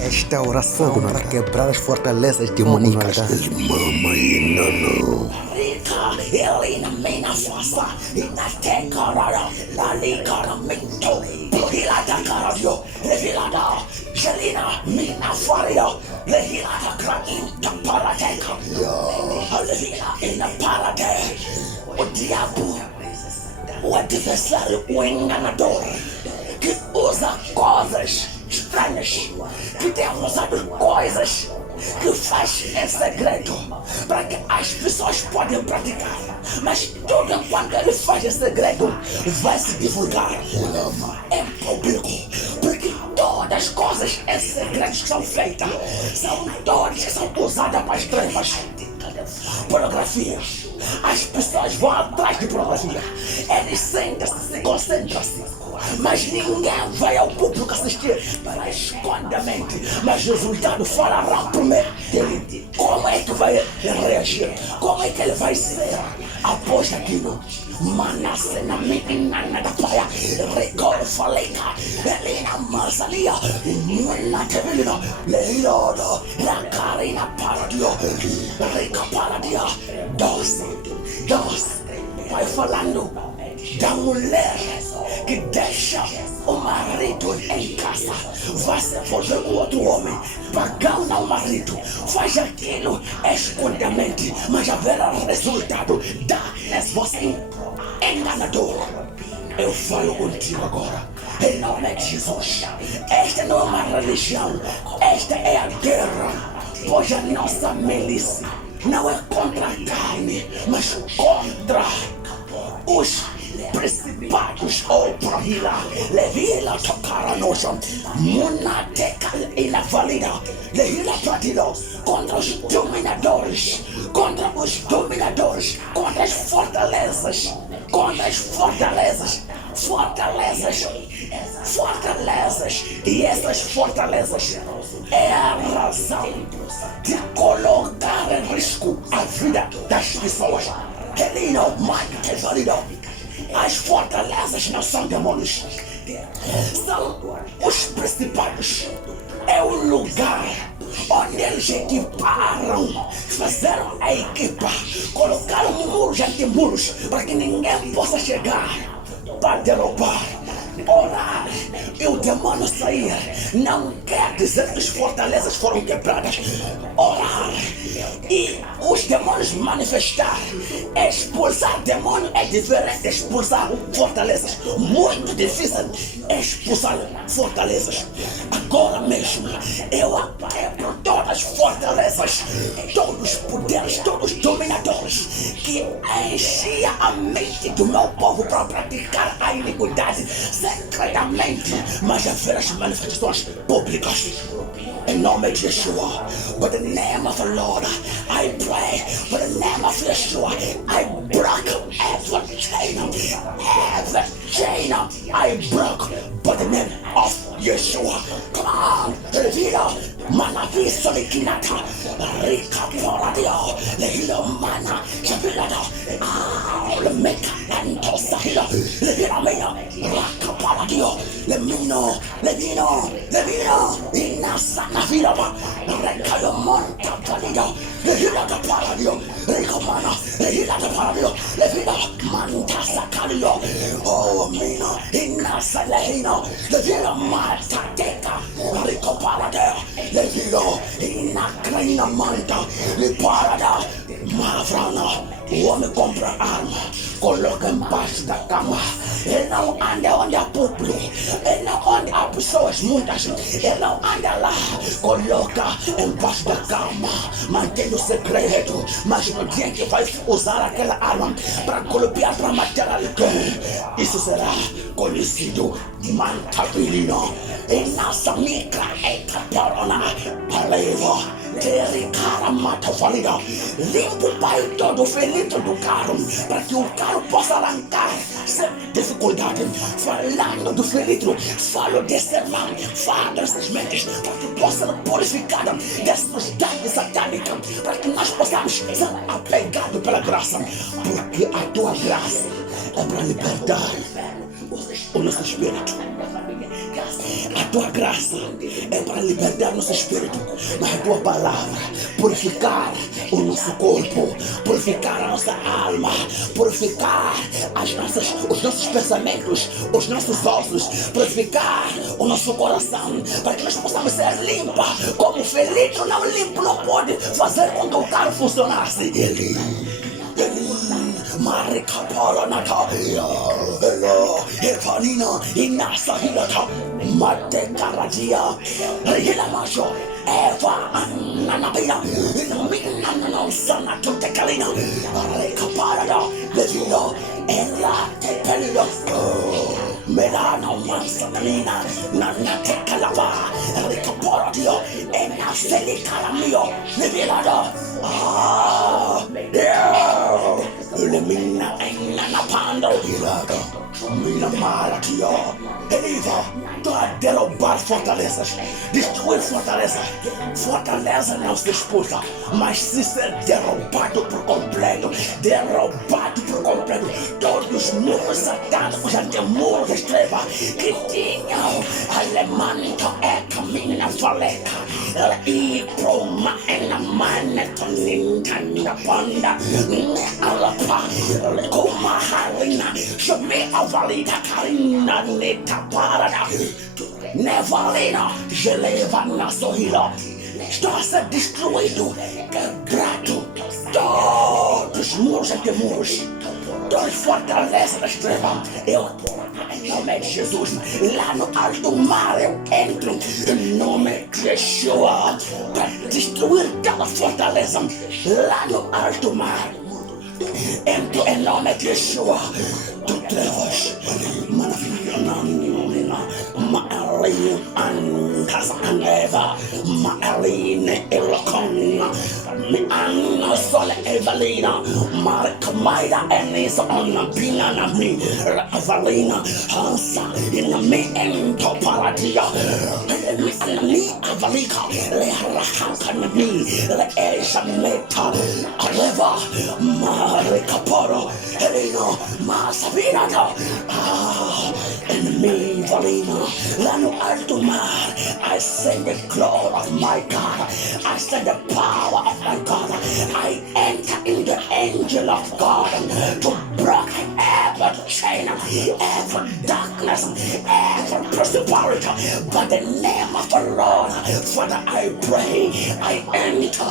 Esta oração para quebrar as fortalezas demoníacas. Mama e Nano. Elina mina fasa inateca rara la licara minto hilada caradio revilada gelina mina faria lehilada crainta parateca lehila ina parate o diabo o adversário o enganador que usa coisas estranhas, que tem usado coisas que faz em segredo para que as pessoas podem praticar, mas tudo enquanto ele faz em segredo vai se divulgar em público, porque todas as coisas em segredo que são feitas são todas que são usadas para as trevas. Pornografia, as pessoas vão atrás de pornografia, eles sentam-se, concentram-se, mas ninguém vai ao público assistir, vai escondamente, mas o resultado falará por meio dele. Como é que vai reagir? Como é que ele vai ser após aquilo? Manasse na minha da praia, recorre faleca, elina mazalia, na tevelina, leilona, la carina paradio, rica paradia, dos, vai falando da mulher que deixa o marido em casa, vai se envolver com outro homem, pagando o marido, faz aquilo escondidamente, mas haverá resultado. Darkness, você enganador. Eu falo contigo agora, em nome de Jesus. Esta não é uma religião, esta é a guerra, pois a nossa milícia não é contra a carne, mas contra os principados ou prohila, levila tocara noja, munateca e la valida, levila platilo, contra os dominadores, contra as fortalezas, e essas fortalezas é a razão de colocar em risco a vida das pessoas. Helino, Mike, Valido. As fortalezas não são demônios, são os principados. É o lugar onde eles equiparam, fizeram a equipa, colocaram muros anti-muros para que ninguém possa chegar para derrubar. Orar e o demônio sair não quer dizer que as fortalezas foram quebradas. Orar e os demônios manifestar, expulsar demônio é diferente de expulsar fortalezas. Muito difícil expulsar fortalezas. Agora mesmo eu quebro todas as fortalezas, todos os poderes, todos os dominadores que enchiam a mente do meu povo para praticar a iniquidade secretamente, mas haver as manifestações públicas. In nome de Yeshua, by the name of the Lord, I pray. By the name of Yeshua, I break every chain, I broke by the name of Yeshua. Come on, Revila, Manavi Solikinata, Rika Poradio, Lehilo Mana, Shabilado, the Meka and Tosahilo, Lehila Mea, Raka Paradio, Lemino, Inasana Vilava, Reka Monta Palido, Lehila Paradio, Recomana, Lehila Paradio, Lehila Manta Sacario, oh Mina, Inasalehino, Lehila Mata Teca, Rico Paradio, Lehilo, Inacrina Manta, Liparada, Mavrana. O homem compra arma, coloca embaixo da cama, ele não anda onde há público, ele não onde há pessoas muitas, ele não anda lá, coloca embaixo da cama, mantendo o segredo, mas no dia que vai usar aquela arma para golpear, para matar alguém, isso será conhecido mantabilino, e nossa micra é caparona, paleva. Cara mata valida, limpa o pai todo ferido do carro, para que o carro possa arrancar sem dificuldade. Falando do ferido, falo desse irmão, falo dessas mentes, para que possa ser purificada dessas danos satânicas, para que nós possamos ser apegados pela graça, porque a tua graça é para libertar o nosso espírito. A tua graça é para libertar nosso espírito, mas a tua palavra purificar o nosso corpo, purificar a nossa alma, purificar os nossos pensamentos, os nossos ossos, purificar o nosso coração, para que nós possamos ser limpos, como Felipe não limpo não pode fazer com que o carro funcionasse. Ele Marika Paranata, Evanina, Inasa Hilata, Mate Karadia, Hilamajo, Eva, Nanabina, Minano Sana to Tekalina, Areka Parada, Levino, Ella Tepelio, Melano Mansanina, Nanate Kalava, Erika Paradio, Ena Seli Calamio, Levilada. Elimina enana pando ilaga, mina malatia, Eva, para derrubar fortalezas, destruir fortaleza não se disputa, mas se ser derrubado por completo, todos os muros satânicos, até muros de treva, que tinham alemânica é caminho faleca, e proma ena manetoninta na panda, alapa, como harina, chame a valida carina neta parada, nevalina, geleva na sorrila, está a ser destruído, quebrado, todos os muros e muros, todas fortalezas das trevas, eu, em nome de Jesus, lá no alto mar eu entro, em nome de Yeshua, para destruir cada fortaleza, lá no alto mar. Entro em nome de Yeshua, tu trevas, Ma'alin Antasaneva, Ma'alin Elokona, Mi'ana Sole Evalina, Marikamaida Enisa on the Pinanami, Avalina, Hansa, in the me ento Paradia, Mi'ani Avalika, Lehakanami, Leeshameta, Aleva, Marikaporo, Helena, Masavina, enemy Valina, Lano Alto Mar, I send the glory of my God, I send the power of my God, I enter in the angel of God to break every chain, every darkness, every principality, by the name of the Lord. Father, I pray, I enter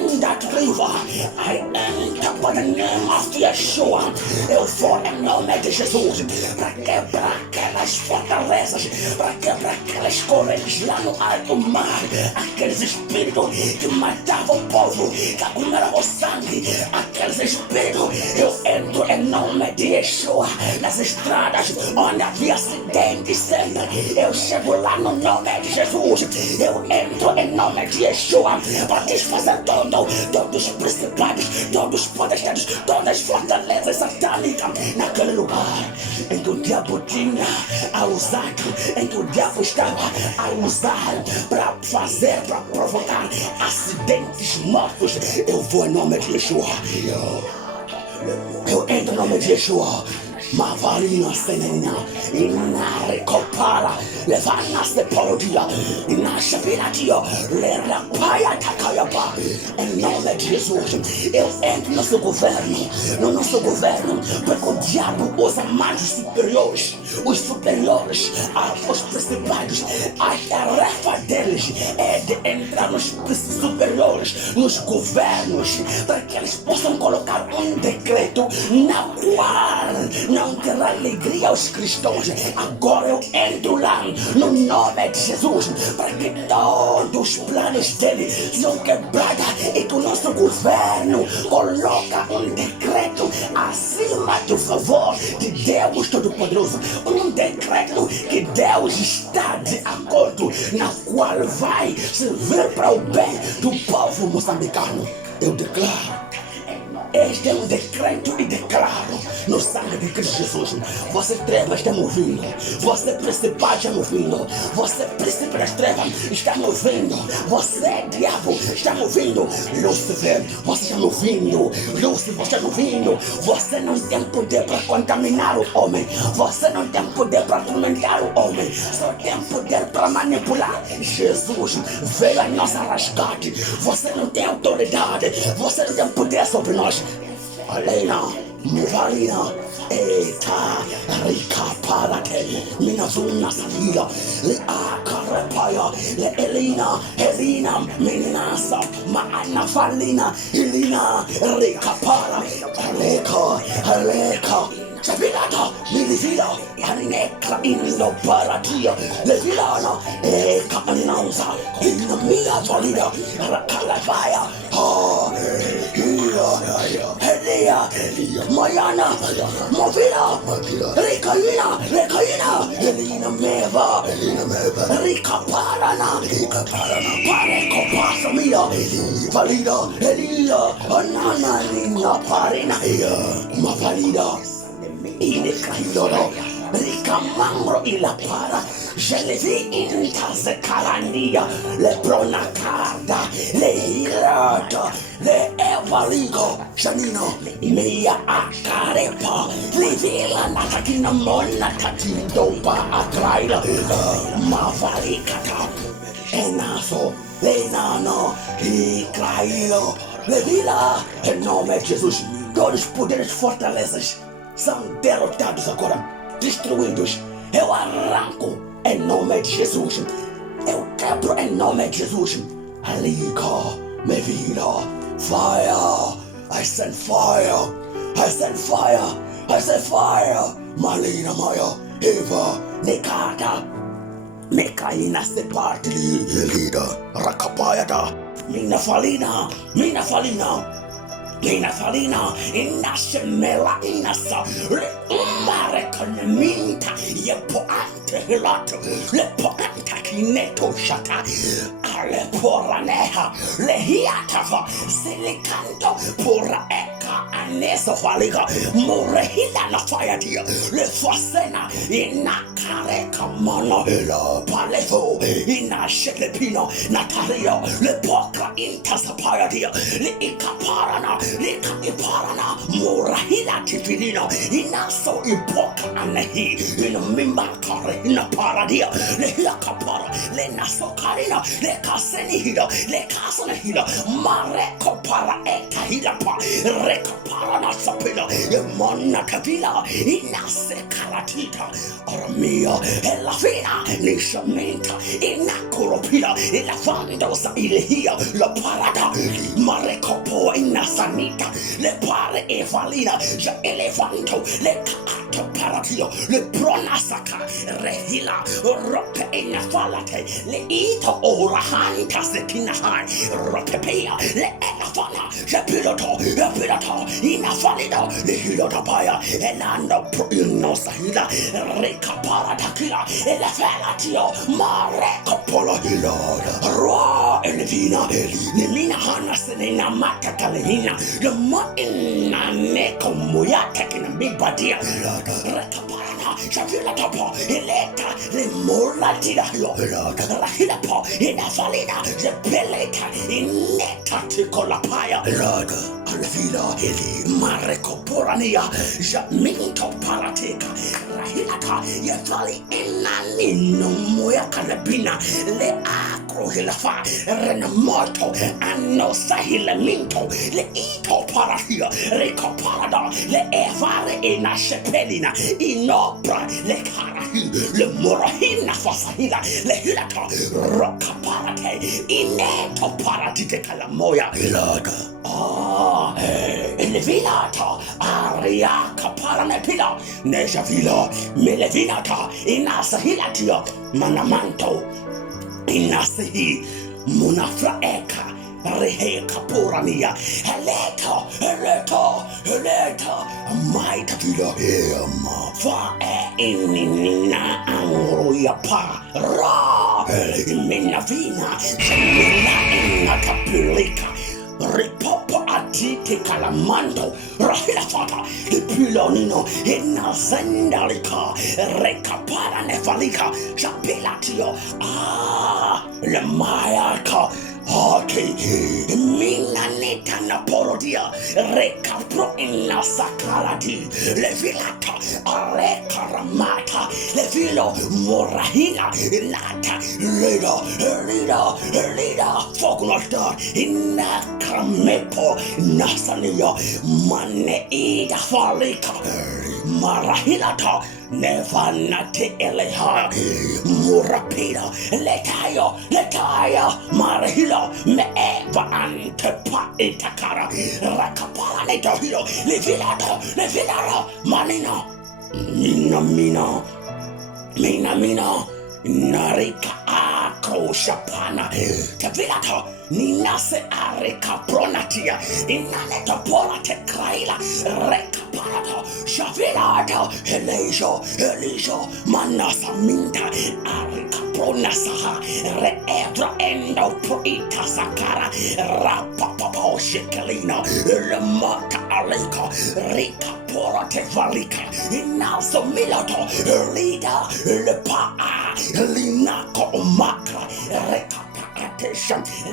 in that river, I enter by the name of Yeshua, eu vou em nome de Jesus, para quebrar aquelas fortalezas, para quebrar aquelas correntes lá no alto mar, aqueles espíritos que matavam o povo, que acumulavam o sangue, aqueles espíritos, eu entro em nome de Yeshua, nas estradas onde havia acidentes sempre, eu chego lá no nome de Jesus, eu entro em nome de Yeshua, para desfazer todos os principados, todos os potestades, todas as fortalezas satânicas, naquele lugar em que o diabo tinha a usar, em que o diabo estava a usar para provocar acidentes mortos. Eu vou em nome de Yeshua, eu entro em nome de Yeshua. Mavalina Senena, Inare Kopala, Levana Sepolodia, Inasha Pinatia, Lerapaya Takayapa, em nome de Jesus, eu entro no nosso governo, porque o diabo usa mais os superiores, os principados, a tarefa deles é de entrar nos superiores, nos governos, para que eles possam colocar um decreto na qual não terá alegria aos cristãos. Agora eu entro lá no nome de Jesus, para que todos os planos dele sejam quebrados e que o nosso governo coloca um decreto acima do favor de Deus Todo-Poderoso, um decreto que Deus está de acordo, na qual vai servir para o bem do povo moçambicano. Eu declaro Este é um decreto e declaro no sangue de Cristo Jesus. Você treva está me ouvindo. Você principal está me ouvindo. Você príncipe das trevas está me ouvindo. Você diabo está me ouvindo. Lúcifer, você está me ouvindo. Lúcifer está me ouvindo. Você não tem poder para contaminar o homem. Você não tem poder para atormentar o homem. Só tem poder para manipular. Jesus veio a nossa resgate. Você não tem autoridade. Você não tem poder sobre nós. Alena, Muvalina, Eta, Rika Parate, Minazuna Savila, Le Akarapaya, Le Elina, Helina, Minasa, Maana Valina, Elina, Rika Para, Aleka, Sabilata, Milivila, Arineka Indo Paratia, Levilana, Eka Announcer, Inamia Valida, Rakalabaya, Helia, Mayana, Movila, Rekaina, Helena Meva, Rika Parana, Pareko Pasamia, Valida, Helia, Anana Nina Parina, Mavalida. Ile kailoro, Rika Mangro ila para, Jelevi intase karandia, Le Pronacarda, Le Hirata, Le Evaligo, Janino, Mia Akarepa, Vivila Natakina Mona Tatidopa Atraila, Mavarikata, Enaso, Lenano, Ikrailo, Levila, em nome de Jesus, todos os poderes fortalezas são derrotados agora, destruídos. Eu arranco em nome de Jesus. Eu quebro em nome de Jesus. Alica, me vira. Fire. I send fire. I send fire. I send fire. Malina Maya. Eva. Nikata. Mekaina Separtili. Elida. Rakapayada. Mina Falina. Lina Falina, Inasemela, Inasa, Mareconeminta, Yepoante Hilato, Lepoanta Kineto Shata, Aleporaneha, Lehiatava, Silicanto, Pura Eka, Aneso Faliga, Morehila na Fayatia, Le Fosena, Inacareka Mono, Palefo, Inashelepino, Natario, Le Poca Intasapayatia, Le Icaparana. Lika iparana, Morahila tifilino, Inaso ipoka anehi, Inamimba kare, Inaparadia, Lehila kapara, Lenaso karina, Lekasenihida, Lekasanehida, Mareko para etahilapa, Rekaparana sapila, Emona kavila, Inase karatita, Oramia, Elafina, Nishamenta, Inakuropila, Ilafandosa ilehia, La parada, Marekopo, Inasani. Le pare e valina, ja elevanto, le cato paratio, le pronasaka, rehila, rope e nafalate, le ito orahanta sekinahan, ropepea, le elafana, ja piloto, inafalida, le hilotapaya, elando proino sahila, recaparatakila, elefelatio, marecopolo hilada, roa elevina, elimina hana senina matakalina. The mountain neko muya taking a big body. Rekaparana, Shavila Topo, Eleta, the Moratida, Rahilapa, in a Valida, the Peleta, in Neta Ticolapaya, Alvila, Mareko Porania, Jaminto Parateka, Rahilaka, Yavali, Enanino Muya Calabina, Le Acro Hilafa, Renamoto, and no Sahilaminto, Le Ito Parahia, Recoparada, Le Evare Ena Shepelina, Inopra, Le Carahi, Le Morahina Fasahila, Le Hilata, Rocaparate, Ineto Paratite Calamoya, Hilata. Elevinata, Aria Caparanepila, Nejavila, Melevinata, Inasahilatia, Manamanto, Inasihi, Munafra Eka. Rehe Kapurania, Heleta, Maita Villa, Fa Inina Angroya Pa, Ra, Minavina, Semina Inatapulika, Ripopo Tite calamando, Rahila Fata, the Pilonino, Inazendalika, Recapara Nefalika, Chapelatio, Le Mayaka. Okay, mina neta na porodia, recapro in la sacarati, le vilata, ale caramata, le vilo, morahina, lata, leader, fogunota, in a camepo, nasanio, mane ida falika, marahilata. Nevanate eleha murapida letaya marahila me eva antepa itakara rakapala letahilo levilado manina mina narika akro shapana tevilata ninase areka pronatia inaleta polate kraila rekaparato shavilata Elisha manasa minta areka pronasaha reevra endo proita sakara rapapapo shekelina lemata aleka rika porate valika inaso milato leader lepa linako makra reka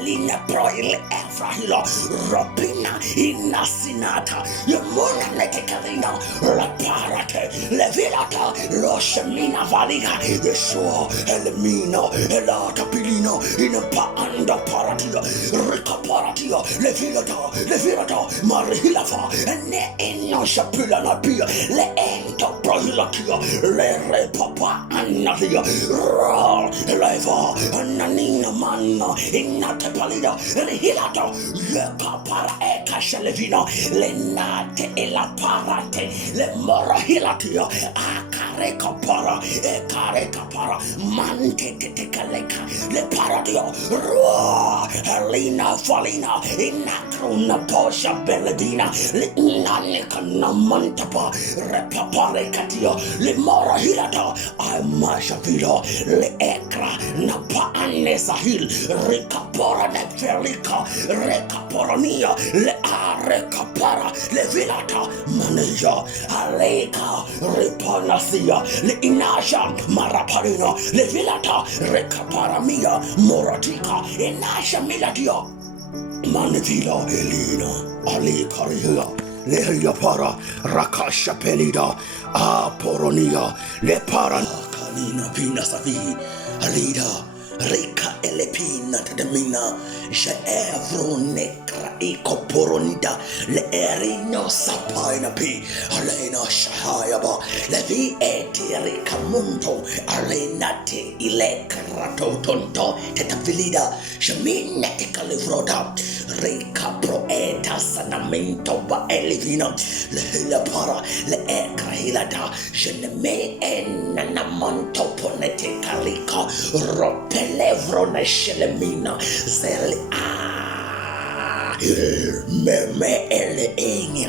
Lina Proil Efrahilo Robina Inasinata Yamuna Netekalina La Parate Levilata Rosamina Valiga Yeshua Elimino Elata Pilino in a Paanda Paratio Rica Paratio Levilata Marihilafa and Ne Eno Shapula Napia Le Ento Prohilatio Le Repapa Annalia Roll Leva Nanina Man Inate palida, Hilato, Yaka para eka shelevino, Lenate ela parate, Le mora hilatio, Akareka para, Ekareka para, Mante tekaleka, Le paradio, Rua, Helena Falina, Inakruna Posha Beladina, Linanika Namantapa, Repapare Katio, Le mora hilato, I mashavilo, Le ekra, Napa Anesahil. Recapora ne Felica, Recaporonia, Le Arecapara, Le Vilata, Maneja, Aleka, Repanasia, Le Inasha, Maraparino, Le Vilata, Recaparamia, Moratica, Inasha Miladio, Manevila, Elina, Ali Carihia. Leria para, Rakasha Pelida, Poronia, Le Para, Kalina Pina Savi, Alida. Rika elepina tadamina je evro nekra iko poronida le erino sapaina pi alena shahayaba le vi rika mundo alena te ile krato tonto tetavilida shamina te kalivroda rika proeta sanamento ba elivina le hila para le ekra hilada je ne me enanamonto ponete kalika rope Levrona shelemina zeli meme ele ingi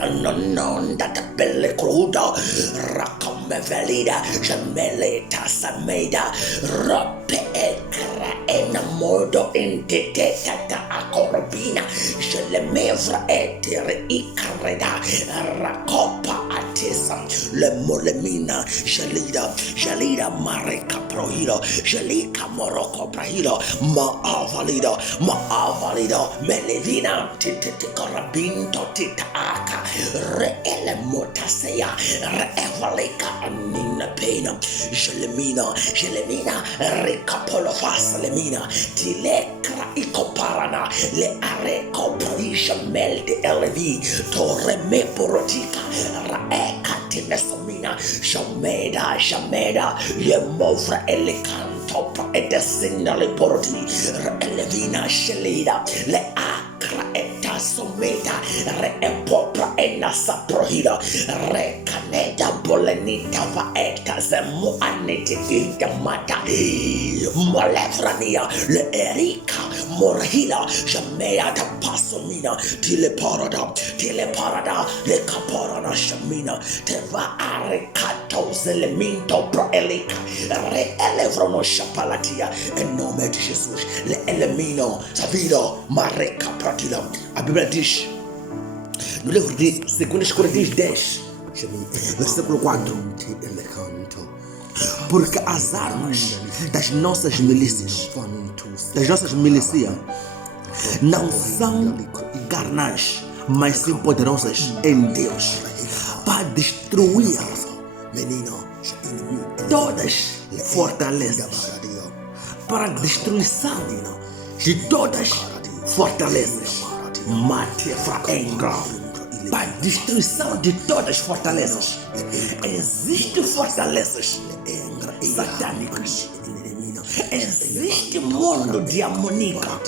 non data belle cruda rakome velida jamele tasameda rope ekra enamodo intete tata akorobina shelemevra etere ikareda rakopa atisa le molemina jalida mareka prohilo jalika moroko prahilo ma avalida melevina tite korabinto titaaka reele motaseya reevalika anina pena jelemina rekapolo fasalemina tilekra ikoparana le areko prisha melde elevi tore me porotika raeka tinesamina shameda yemovra elekanto pra edesinda le poroti elevina shelida le akra etasometa reepopra enasa prohida rekaneta bolenita va etazemu anetita mata molefrania le erika morhila jamea da pasomina tile parada le caporana shamina teva arekato zeleminto pro elika re elevrono shapalatia en nome de Jesus le elemino savido mareka pratila a Bíblia diz no livro de 2 Coríntios 10, versículo 4. Porque as armas das nossas milícias, não são carnais, mas sim poderosas em Deus, para destruir todas fortalezas, para a destruição de todas fortalezas. Para a destruição de todas fortalezas. Existem fortalezas satânicas. Existe mundo diamoníaco,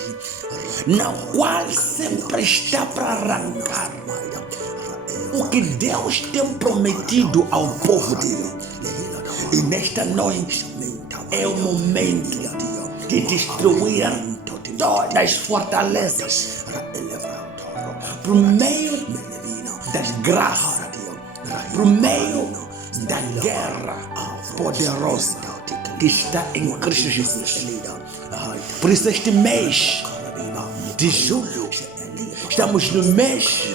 na qual sempre está para arrancar o que Deus tem prometido ao povo dele. E nesta noite é o momento de destruir todas as fortalezas por meio da graça, por meio da guerra poderosa que está em Cristo Jesus. Por isso este mês de julho, estamos no mês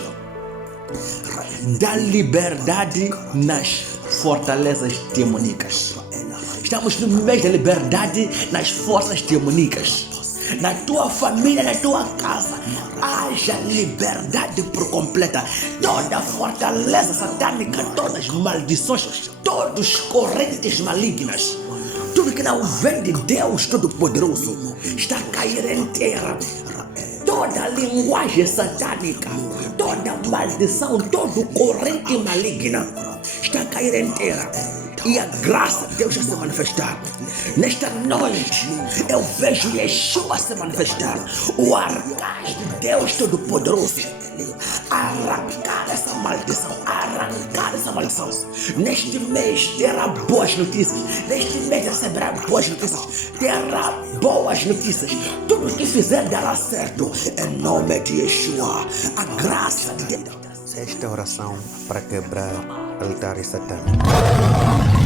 da liberdade nas fortalezas demoníacas. Estamos no mês da liberdade nas forças demoníacas. Na tua família, na tua casa, haja liberdade por completa. Toda fortaleza satânica, todas as maldições, todos os correntes malignas, tudo que não vem de Deus Todo-Poderoso está a cair em terra. Toda a linguagem satânica, toda maldição, todo corrente maligna está a cair em terra. E a graça de Deus já se manifestar. Nesta noite eu vejo Yeshua se manifestar, o arcanjo de Deus Todo-Poderoso, arrancar essa maldição, Neste mês terá boas notícias. Neste mês receberá boas notícias. Terá boas notícias. Tudo que fizer dará certo. Em nome de Yeshua, a graça de Deus. Esta oração para quebrar altares satânicos.